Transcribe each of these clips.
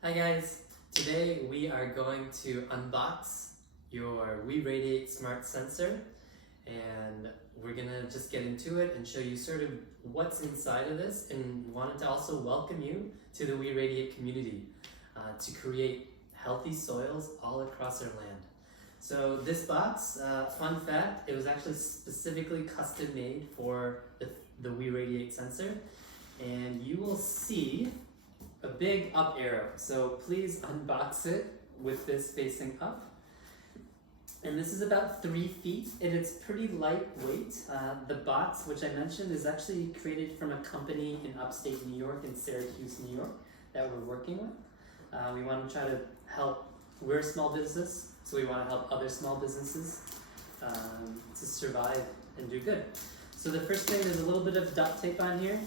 Hi guys, today we are going to unbox your WeRadiate Smart Sensor, and we're gonna just get into it and show you sort of what's inside of this, and wanted to also welcome you to the WeRadiate community to create healthy soils all across our land. So this box, fun fact, it was actually specifically custom made for the WeRadiate sensor, and you will see a big up arrow. So please unbox it with this facing up. And this is about 3 feet, and it's pretty lightweight. The box, which I mentioned, is actually created from a company in upstate New York, in Syracuse, New York, that we're working with. We want to try to help, we're a small business, so we want to help other small businesses to survive and do good. So the first thing, there's a little bit of duct tape on here.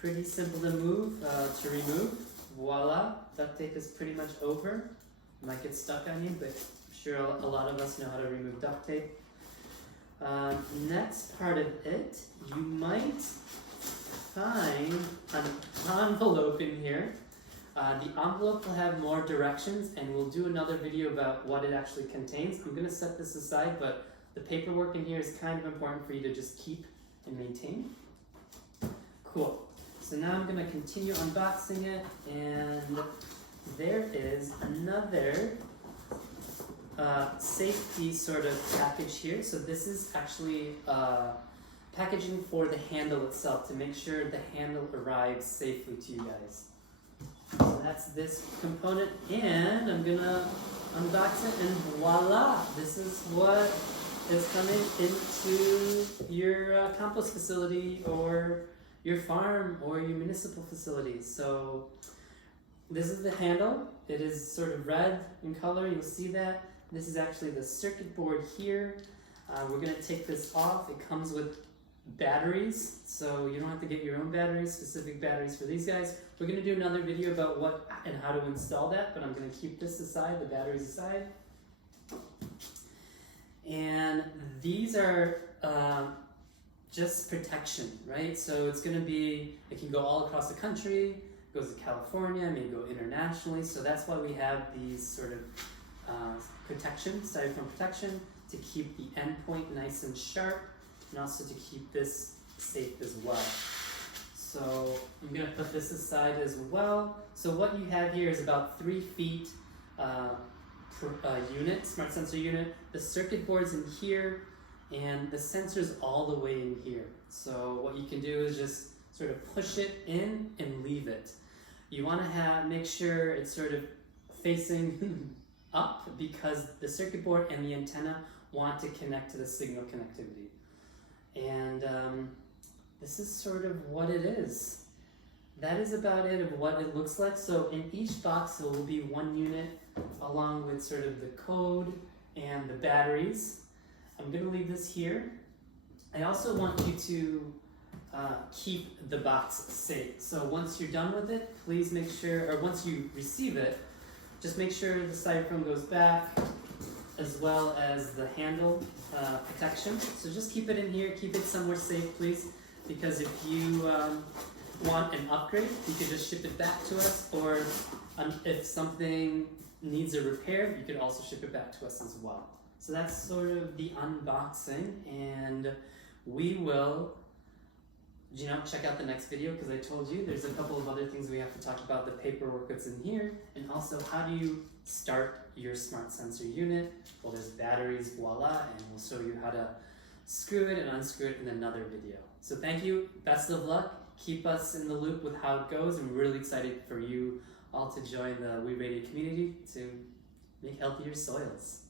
Pretty simple to to remove. Voila, duct tape is pretty much over. Might get stuck on you, but I'm sure a lot of us know how to remove duct tape. Next part of it, you might find an envelope in here. The envelope will have more directions, and we'll do another video about what it actually contains. I'm gonna set this aside, but the paperwork in here is kind of important for you to just keep and maintain. Cool. So now I'm going to continue unboxing it, and there is another safety sort of package here. So this is actually packaging for the handle itself to make sure the handle arrives safely to you guys. So that's this component, and I'm going to unbox it, and voila! This is what is coming into your compost facility or your farm or your municipal facilities. So this is the handle. It is sort of red in color, you'll see that. This is actually the circuit board here. We're gonna take this off. It comes with batteries, so you don't have to get your own batteries, specific batteries for these guys. We're gonna do another video about what and how to install that, but I'm gonna keep this aside, the batteries aside. And these are just protection, right? So it's going to be, it can go all across the country, goes to California, maybe go internationally. So that's why we have these sort of protection, styrofoam protection, to keep the endpoint nice and sharp, and also to keep this safe as well. So I'm going to put this aside as well. So what you have here is about 3 feet unit, smart sensor unit. The circuit board's in here, and the sensor's all the way in here. So what you can do is just sort of push it in and leave it. You want to make sure it's sort of facing up, because the circuit board and the antenna want to connect to the signal connectivity. And this is sort of what it is. That is about it of what it looks like. So in each box there will be 1 unit along with sort of the code and the batteries. I'm going to leave this here. I also want you to keep the box safe. So once you're done with it, please make sure, or once you receive it, just make sure the styrofoam goes back, as well as the handle protection. So just keep it in here, keep it somewhere safe, please, because if you want an upgrade, you can just ship it back to us, or if something needs a repair, you can also ship it back to us as well. So that's sort of the unboxing, and we will, check out the next video, because I told you there's a couple of other things we have to talk about, the paperwork that's in here, and also how do you start your smart sensor unit. Well, there's batteries, voila, and we'll show you how to screw it and unscrew it in another video. So thank you, best of luck, keep us in the loop with how it goes, and we're really excited for you all to join the WeRadiate community to make healthier soils.